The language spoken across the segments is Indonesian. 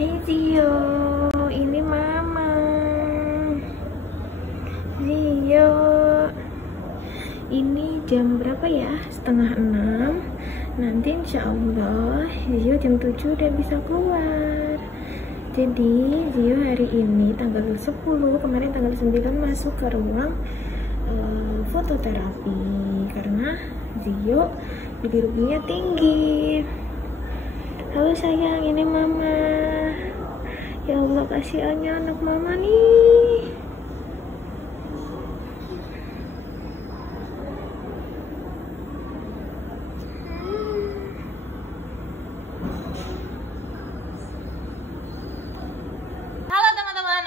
Hai Zio, ini Mama. Zio, ini jam berapa ya? 5:30. Nanti insya Allah Zio jam 7 udah bisa keluar. Jadi Zio hari ini tanggal 10, kemarin tanggal 9 masuk ke ruang fototerapi karena Zio bilirubinnya tinggi. Halo sayang, ini Mama. Ya Allah, kasihannya anak Mama nih.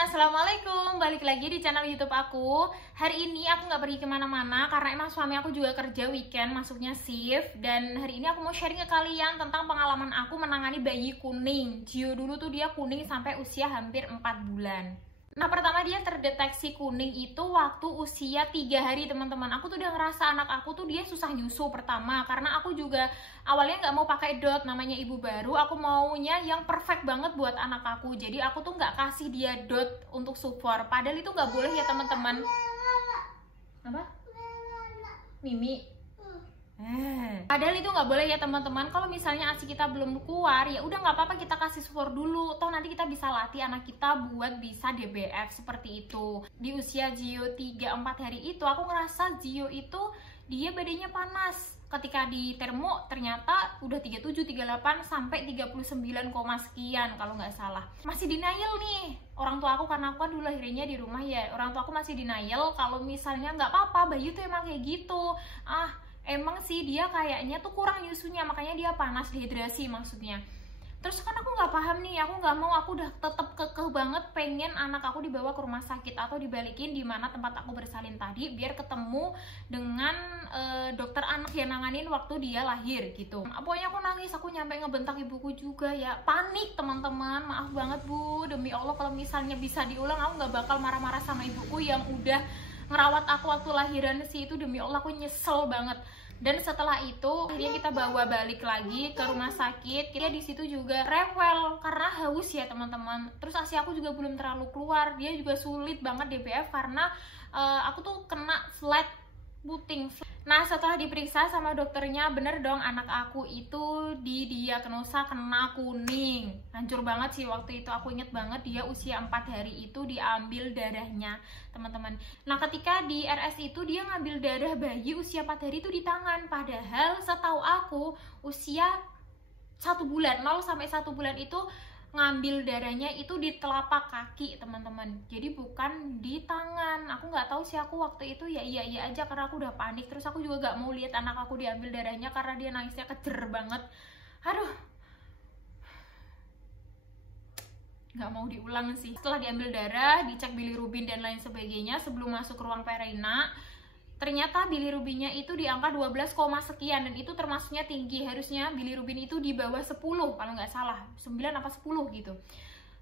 Assalamualaikum, balik lagi di channel YouTube aku. Hari ini aku nggak pergi kemana-mana karena emang suami aku juga kerja weekend, masuknya shift. Dan hari ini aku mau sharing ke kalian tentang pengalaman aku menangani bayi kuning. Gio dulu tuh dia kuning sampai usia hampir 4 bulan. Nah, pertama dia terdeteksi kuning itu waktu usia 3 hari, teman-teman. Aku tuh udah ngerasa anak aku tuh dia susah nyusu pertama, karena aku juga awalnya nggak mau pakai dot, namanya ibu baru. Aku maunya yang perfect banget buat anak aku. Jadi aku tuh nggak kasih dia dot untuk sufor. Padahal itu nggak boleh ya, teman-teman. Apa? Mimi. Padahal itu nggak boleh ya teman-teman. Kalau misalnya ASI kita belum keluar, ya udah nggak apa-apa kita kasih sufor dulu. Toh nanti kita bisa latih anak kita buat bisa DBF seperti itu. Di usia Gio 3-4 hari itu aku ngerasa Gio itu dia badannya panas. Ketika di termo ternyata udah 37, 38 sampai 39, sekian kalau nggak salah. Masih denial nih orang tua aku, karena aku kan dulu lahirnya di rumah ya. Orang tua aku masih denial kalau misalnya nggak apa-apa, bayi tuh emang kayak gitu. Emang sih dia kayaknya tuh kurang nyusunya, makanya dia panas, dehidrasi maksudnya. Terus kan aku nggak paham nih, aku nggak mau, aku udah tetap kekeh banget pengen anak aku dibawa ke rumah sakit atau dibalikin di mana tempat aku bersalin tadi, biar ketemu dengan dokter anak yang nanganin waktu dia lahir gitu. Pokoknya aku nangis, aku nyampe ngebentak ibuku juga ya, panik teman-teman. Maaf banget Bu, demi Allah kalau misalnya bisa diulang aku nggak bakal marah-marah sama ibuku yang udah ngerawat aku waktu lahiran sih. Itu demi Allah aku nyesel banget. Dan setelah itu akhirnya kita bawa balik lagi ke rumah sakit. Dia di situ juga rewel karena haus ya teman-teman. Terus ASI aku juga belum terlalu keluar. Dia juga sulit banget DBF karena aku tuh kena flat puting. Nah, setelah diperiksa sama dokternya, bener dong anak aku itu didiagnosa kena kuning. Hancur banget sih waktu itu, aku inget banget dia usia 4 hari itu diambil darahnya, teman-teman. Nah, ketika di RS itu dia ngambil darah bayi usia 4 hari itu di tangan. Padahal setahu aku usia 1 bulan, 0 sampai 1 bulan itu ngambil darahnya itu di telapak kaki, teman-teman. Jadi bukan di tangan. Aku nggak tahu sih, aku waktu itu ya iya aja karena aku udah panik. Terus aku juga nggak mau lihat anak aku diambil darahnya karena dia nangisnya kejer banget. Aduh, nggak mau diulang sih. Setelah diambil darah, dicek bilirubin dan lain sebagainya sebelum masuk ruang perina, ternyata bilirubinnya itu di angka 12, sekian, dan itu termasuknya tinggi. Harusnya bilirubin itu di bawah 10 kalau nggak salah, 9 apa 10 gitu.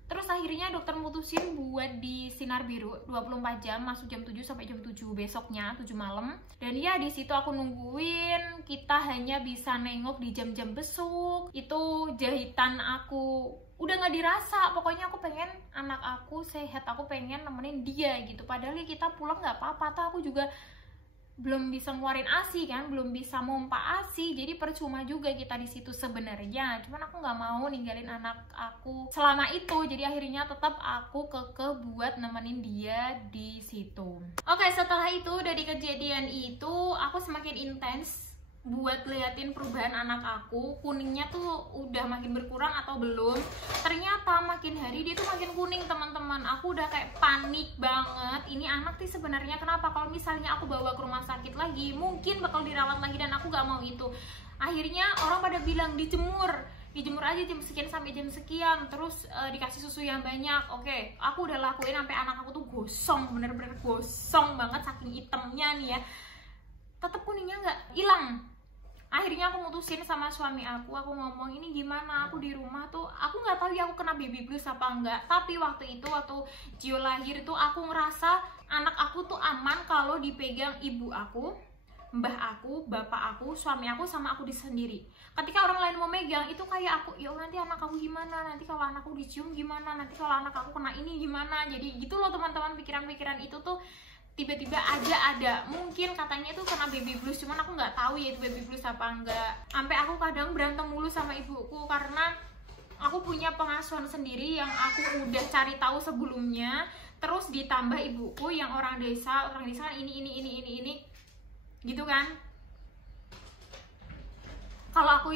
Terus akhirnya dokter mutusin buat di sinar biru 24 jam, masuk jam 7 sampai jam 7 besoknya, 7 malam. Dan ya di situ aku nungguin, kita hanya bisa nengok di jam-jam besuk. Itu jahitan aku udah nggak dirasa. Pokoknya aku pengen anak aku sehat, aku pengen nemenin dia gitu. Padahal ya kita pulang nggak apa-apa, tuh aku juga belum bisa ngeluarin ASI kan, belum bisa mompa ASI, jadi percuma juga kita di situ sebenarnya. Cuman aku nggak mau ninggalin anak aku selama itu, jadi akhirnya tetap aku kekeh buat nemenin dia di situ. Oke, setelah itu dari kejadian itu aku semakin intens buat liatin perubahan anak aku. Kuningnya tuh udah makin berkurang atau belum. Ternyata makin hari dia tuh makin kuning, teman-teman. Aku udah kayak panik banget. Ini anak sih sebenarnya kenapa, kalau misalnya aku bawa ke rumah sakit lagi mungkin bakal dirawat lagi, dan aku gak mau itu. Akhirnya orang pada bilang dijemur aja jam sekian sampai jam sekian, terus dikasih susu yang banyak. Oke, aku udah lakuin sampai anak aku tuh gosong, bener-bener gosong banget saking hitamnya nih ya. Tetep kuningnya nggak hilang. Akhirnya aku mutusin sama suami aku ngomong, ini gimana, aku di rumah tuh aku nggak tahu ya aku kena baby blues apa enggak. Tapi waktu itu, waktu Gio lahir itu aku ngerasa anak aku tuh aman kalau dipegang ibu aku, mbah aku, bapak aku, suami aku, sama aku sendiri. ketika orang lain mau megang itu kayak aku, ya nanti anak aku gimana, nanti kalau anakku dicium gimana, nanti kalau anak aku kena ini gimana. Jadi gitu loh teman-teman, pikiran-pikiran itu tuh tiba-tiba aja ada. Mungkin katanya itu karena baby blues, cuman aku nggak tahu ya itu baby blues apa enggak. Sampai aku kadang berantem mulu sama ibuku karena aku punya pengasuhan sendiri yang aku udah cari tahu sebelumnya, terus ditambah ibuku yang orang desa kan ini gitu kan. Kalau aku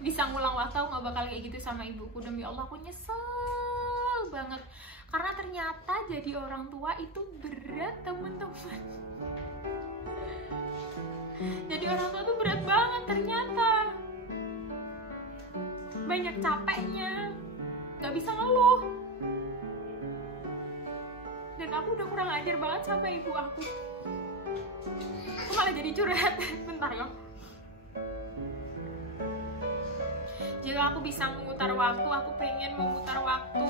bisa ngulang waktu aku nggak bakal kayak gitu sama ibuku. Demi Allah aku nyesel banget karena ternyata jadi orang tua itu berat teman-teman. Jadi orang tua tuh berat banget ternyata, banyak capeknya, nggak bisa ngeluh. Dan aku udah kurang ajar banget sama ibu aku malah jadi curhat. Bentar ya. Jika aku bisa memutar waktu, aku pengen memutar waktu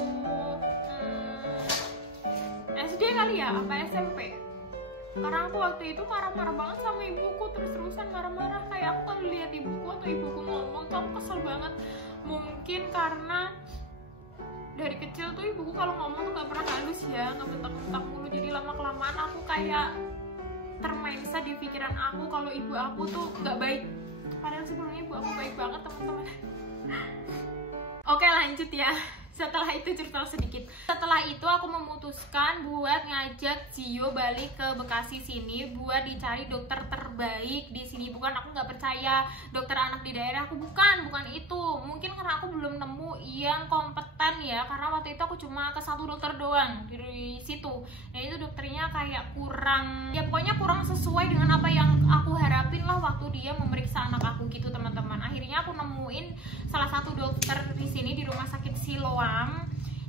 SD kali ya, apa SMP. Karena aku waktu itu marah-marah banget sama ibuku, terus-terusan marah-marah. Kayak aku kalau lihat ibuku atau ibuku ngomong tuh aku kesel banget. Mungkin karena dari kecil tuh ibuku kalau ngomong tuh gak pernah halus ya, gak bentak-bentak mulu. Jadi lama-kelamaan aku kayak termainsa di pikiran aku kalau ibu aku tuh gak baik. Padahal sebelumnya ibu aku baik banget teman-teman. Oke lanjut ya. Setelah itu cerita sedikit. Setelah itu aku memutuskan buat ngajak Gio balik ke Bekasi sini buat dicari dokter terbaik di sini. Bukan aku nggak percaya dokter anak di daerah aku, bukan itu. Mungkin karena aku belum nemu yang kompeten ya. Karena waktu itu aku cuma ke satu dokter doang di situ. Dan itu dokternya kayak kurang, ya pokoknya kurang sesuai dengan apa yang aku harapin lah waktu dia memeriksa anak aku gitu teman-teman. Akhirnya aku nemuin salah satu dokter di sini di Rumah Sakit Siloam.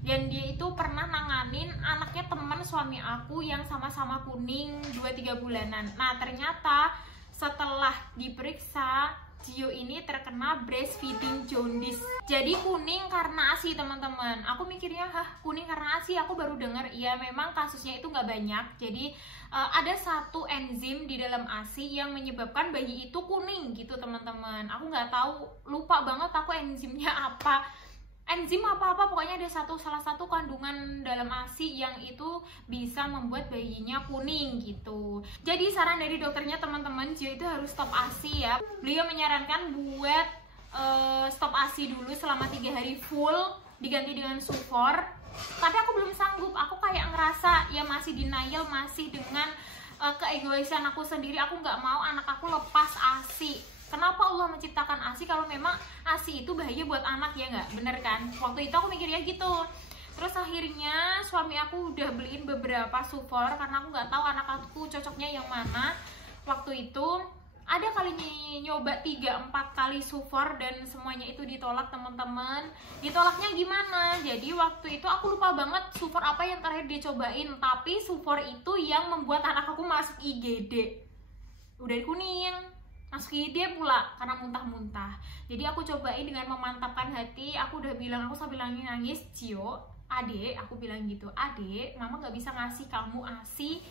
Dan dia itu pernah nanganin anaknya teman suami aku yang sama-sama kuning 2-3 bulanan. Nah ternyata setelah diperiksa, Gio ini terkena breastfeeding jaundice. Jadi kuning karena ASI teman-teman. Aku mikirnya kuning karena ASI, aku baru dengar. Iya memang kasusnya itu nggak banyak. Jadi ada satu enzim di dalam ASI yang menyebabkan bayi itu kuning gitu teman-teman. Aku nggak tahu, lupa banget aku enzimnya apa. Enzim apa-apa, pokoknya ada salah satu kandungan dalam ASI yang itu bisa membuat bayinya kuning gitu. Jadi saran dari dokternya teman-teman, Gio itu harus stop ASI ya. Beliau menyarankan buat stop ASI dulu selama 3 hari full, diganti dengan Sufor. Tapi aku belum sanggup, aku kayak ngerasa ya masih denial, masih dengan keegoisan aku sendiri. Aku nggak mau anak aku lepas ASI. Kenapa Allah menciptakan ASI kalau memang ASI itu bahaya buat anak, ya nggak? Bener kan? Waktu itu aku mikirnya gitu. Terus akhirnya suami aku udah beliin beberapa Sufor karena aku nggak tahu anak aku cocoknya yang mana. Waktu itu ada kali nyoba 3-4 kali Sufor dan semuanya itu ditolak teman-teman. Ditolaknya gimana? Jadi waktu itu aku lupa banget Sufor apa yang terakhir dicobain. Tapi Sufor itu yang membuat anak aku masuk IGD. Udah kuning, masuk IGD pula karena muntah-muntah. Jadi aku cobain dengan memantapkan hati. Aku udah bilang, aku sambil nangis, Gio, adek, aku bilang gitu, adek, mama gak bisa ngasih kamu ASI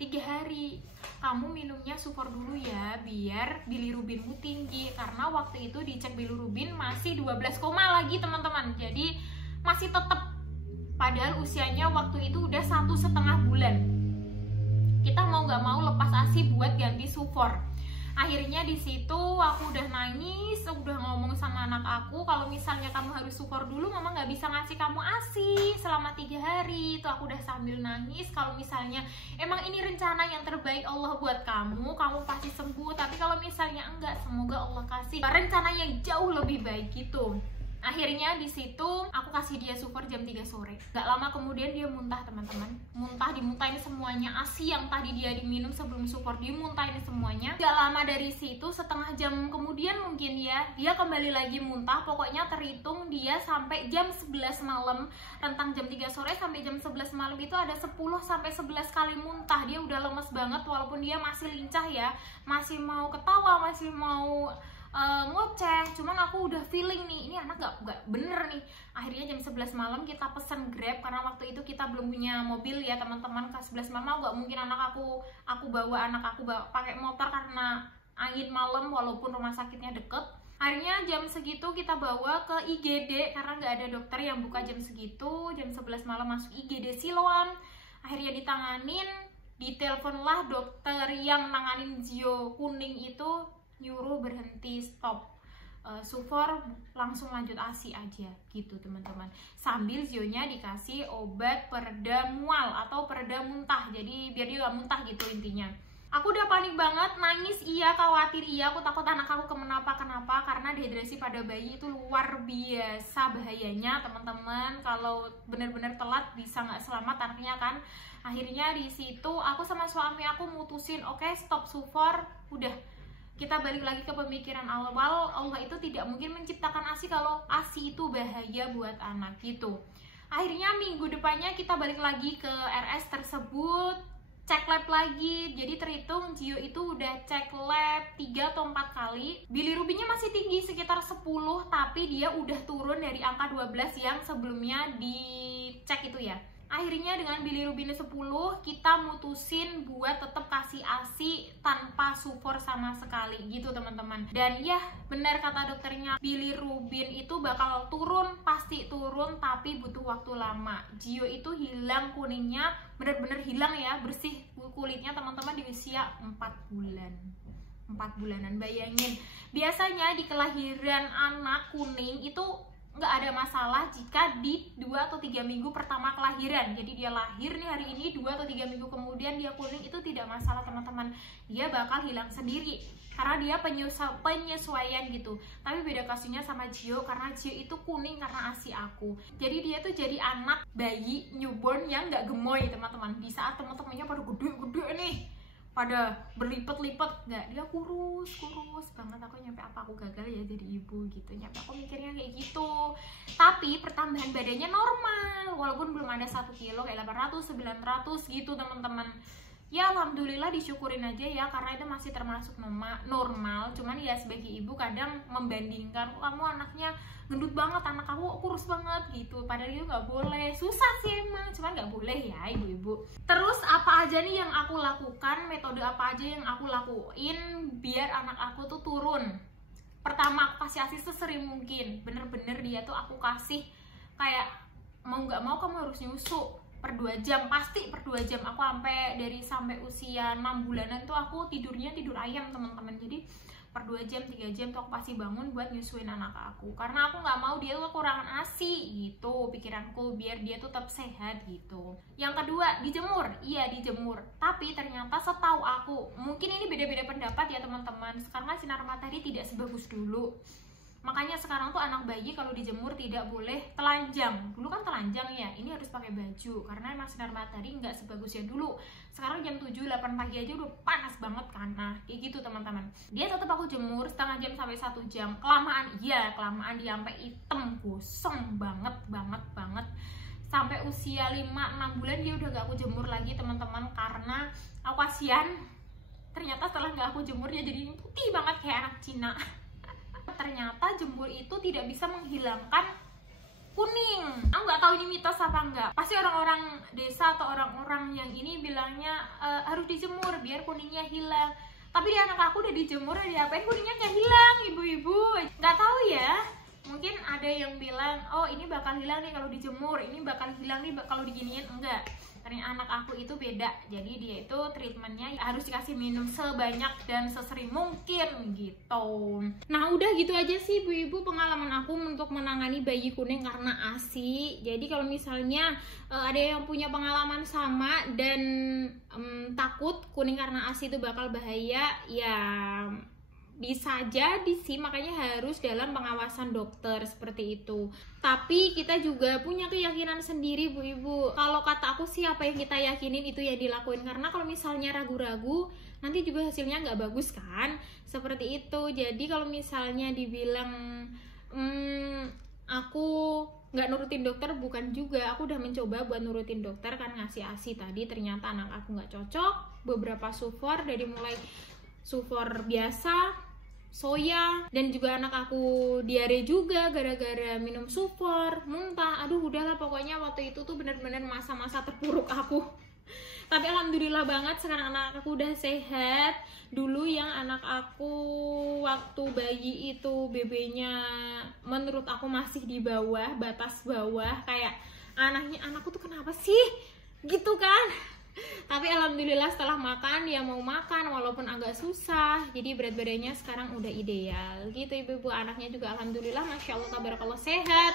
3 hari. Kamu minumnya Sufor dulu ya, biar bilirubinmu tinggi. Karena waktu itu dicek bilirubin masih 12, lagi teman-teman. Jadi masih tetap, padahal usianya waktu itu udah 1,5 bulan. Kita mau gak mau lepas ASI buat ganti Sufor. Akhirnya di situ aku udah nangis, udah ngomong sama anak aku kalau misalnya kamu harus Sufor dulu, mama nggak bisa ngasih kamu ASI selama 3 hari. Itu aku udah sambil nangis. Kalau misalnya emang ini rencana yang terbaik Allah buat kamu, kamu pasti sembuh. Tapi kalau misalnya enggak, semoga Allah kasih rencana yang jauh lebih baik gitu. Akhirnya di situ aku kasih dia Sufor jam 3 sore. Gak lama kemudian dia muntah teman-teman. Muntah, dimuntahin semuanya. ASI yang tadi dia diminum sebelum Sufor dimuntahin semuanya. Gak lama dari situ, setengah jam kemudian mungkin ya, dia kembali lagi muntah. Pokoknya terhitung dia sampai jam 11 malam. Rentang jam 3 sore sampai jam 11 malam itu ada 10-11 kali muntah. Dia udah lemes banget walaupun dia masih lincah ya. Masih mau ketawa, masih mau ngoceh, cuman aku udah feeling nih, ini anak gak bener nih. Akhirnya jam 11 malam kita pesen Grab, karena waktu itu kita belum punya mobil ya teman-teman. Ke 11 malam gak mungkin aku bawa anak aku pakai motor karena angin malam walaupun rumah sakitnya deket. Akhirnya jam segitu kita bawa ke IGD karena nggak ada dokter yang buka jam segitu. Jam 11 malam masuk IGD Siloam. Akhirnya ditanganin, diteleponlah dokter yang nanganin Zio kuning itu, nyuruh berhenti, stop sufor, langsung lanjut ASI aja gitu teman-teman. Sambil Zionya dikasih obat pereda mual atau pereda muntah, jadi biar dia gak muntah gitu intinya. Aku udah panik banget, nangis iya, khawatir iya, aku takut anak aku kenapa-kenapa karena dehidrasi pada bayi itu luar biasa bahayanya teman-teman. Kalau bener-bener telat bisa nggak selamat anaknya kan. Akhirnya di situ aku sama suami aku mutusin, oke, stop sufor, udah. Kita balik lagi ke pemikiran awal, Allah itu tidak mungkin menciptakan ASI kalau ASI itu bahaya buat anak gitu. Akhirnya minggu depannya kita balik lagi ke RS tersebut, cek lab lagi. Jadi terhitung Zio itu udah cek lab 3 atau 4 kali. Bilirubinnya masih tinggi sekitar 10, tapi dia udah turun dari angka 12 yang sebelumnya dicek itu ya. Akhirnya dengan bilirubin 10 kita mutusin buat tetap kasih ASI tanpa sufor sama sekali gitu teman-teman. Dan ya benar kata dokternya, bilirubin itu bakal turun, pasti turun, tapi butuh waktu lama. Zio itu hilang kuningnya, bener-bener hilang ya, bersih kulitnya teman-teman di usia 4 bulan. 4 bulanan, bayangin. Biasanya di kelahiran anak kuning itu nggak ada masalah jika di 2 atau 3 minggu pertama kelahiran. Jadi dia lahir nih hari ini, 2 atau 3 minggu kemudian dia kuning, itu tidak masalah teman-teman. Dia bakal hilang sendiri karena dia penyesuaian gitu. Tapi beda kasusnya sama Zio, karena Zio itu kuning karena ASI aku. Jadi dia tuh jadi anak bayi newborn yang nggak gemoy teman-teman. Di saat teman-temannya pada gede-gede nih, pada berlipat-lipat, nggak, dia kurus banget. Aku nyampe apa aku gagal ya jadi ibu gitu, nyampe aku mikirnya kayak gitu. Tapi pertambahan badannya normal, walaupun belum ada 1 kilo, kayak 800, 900 gitu teman-teman. Ya alhamdulillah, disyukurin aja ya, karena itu masih termasuk normal. Cuman ya sebagai ibu kadang membandingkan, oh, kamu anaknya gendut banget, anak kamu kurus banget gitu, padahal itu nggak boleh. Susah sih emang, cuman nggak boleh ya ibu-ibu. Terus apa aja nih yang aku lakukan, metode apa aja yang aku lakuin biar anak aku tuh turun? Pertama, aku kasih ASI sesering mungkin, bener-bener dia tuh aku kasih kayak mau nggak mau kamu harus nyusu per 2 jam, pasti per 2 jam. Aku sampai usia 6 bulanan tuh aku tidurnya tidur ayam teman-teman. Jadi per 2 jam, 3 jam tuh aku pasti bangun buat nyusuin anak aku, karena aku nggak mau dia tuh kekurangan ASI gitu, pikiranku, biar dia tuh tetap sehat gitu. Yang kedua, dijemur. Iya, dijemur. Tapi ternyata setahu aku, mungkin ini beda-beda pendapat ya teman-teman, karena sinar matahari tidak sebagus dulu. Makanya sekarang tuh anak bayi kalau dijemur tidak boleh telanjang. Dulu kan telanjang ya, ini harus pakai baju karena emang sinar matahari nggak sebagus ya dulu. Sekarang jam 7-8 pagi aja udah panas banget kan. Nah kayak gitu teman-teman. Dia tetap aku jemur setengah jam sampai 1 jam. Kelamaan, iya kelamaan, dia sampai hitam, gosong banget. Sampai usia 5-6 bulan dia udah gak aku jemur lagi teman-teman, karena aku kasihan. Ternyata setelah gak aku jemur dia jadi putih banget kayak anak Cina. Ternyata jemur itu tidak bisa menghilangkan kuning. Aku nggak tahu ini mitos apa enggak. Pasti orang-orang desa atau orang-orang yang ini bilangnya harus dijemur biar kuningnya hilang. Tapi di anak aku udah dijemur, udah diapain, kuningnya nggak hilang ibu-ibu. Nggak tahu ya. Mungkin ada yang bilang, oh ini bakal hilang nih kalau dijemur, ini bakal hilang nih kalau diginiin. Enggak. Ternyata anak aku itu beda, jadi dia itu treatmentnya harus dikasih minum sebanyak dan sesering mungkin gitu. Nah udah gitu aja sih ibu-ibu pengalaman aku untuk menangani bayi kuning karena ASI. Jadi kalau misalnya ada yang punya pengalaman sama dan takut kuning karena ASI itu bakal bahaya, ya bisa jadi sih, makanya harus dalam pengawasan dokter seperti itu. Tapi kita juga punya keyakinan sendiri bu ibu. Kalau kata aku sih apa yang kita yakinin itu ya dilakuin, karena kalau misalnya ragu-ragu nanti juga hasilnya nggak bagus kan, seperti itu. Jadi kalau misalnya dibilang aku nggak nurutin dokter, bukan juga. Aku udah mencoba buat nurutin dokter kan, ngasih ASI tadi, ternyata anak aku nggak cocok. Beberapa sufor, dari mulai sufor biasa, soya, dan juga anak aku diare juga gara-gara minum sufor, muntah. Aduh udahlah, pokoknya waktu itu tuh bener-bener masa-masa terpuruk aku. Tapi alhamdulillah banget sekarang anak aku udah sehat. Dulu yang anak aku waktu bayi itu BB-nya menurut aku masih di bawah, batas bawah, kayak anakku tuh kenapa sih gitu kan. Tapi alhamdulillah setelah makan dia mau makan walaupun agak susah, jadi berat badannya sekarang udah ideal gitu. Ibu-ibu anaknya juga alhamdulillah masya Allah tabarakallah sehat,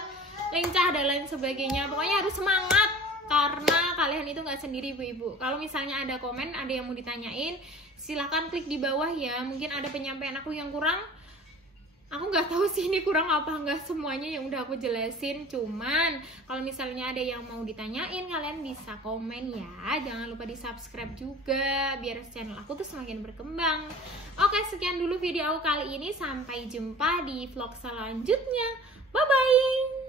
lincah dan lain sebagainya. Pokoknya harus semangat karena kalian itu nggak sendiri ibu-ibu. Kalau misalnya ada komen, ada yang mau ditanyain, silahkan klik di bawah ya. Mungkin ada penyampaian aku yang kurang, aku nggak tahu sih ini kurang apa nggak semuanya yang udah aku jelasin. Cuman kalau misalnya ada yang mau ditanyain, kalian bisa komen ya. Jangan lupa di subscribe juga biar channel aku tuh semakin berkembang. Oke, sekian dulu video aku kali ini. Sampai jumpa di vlog selanjutnya. Bye bye.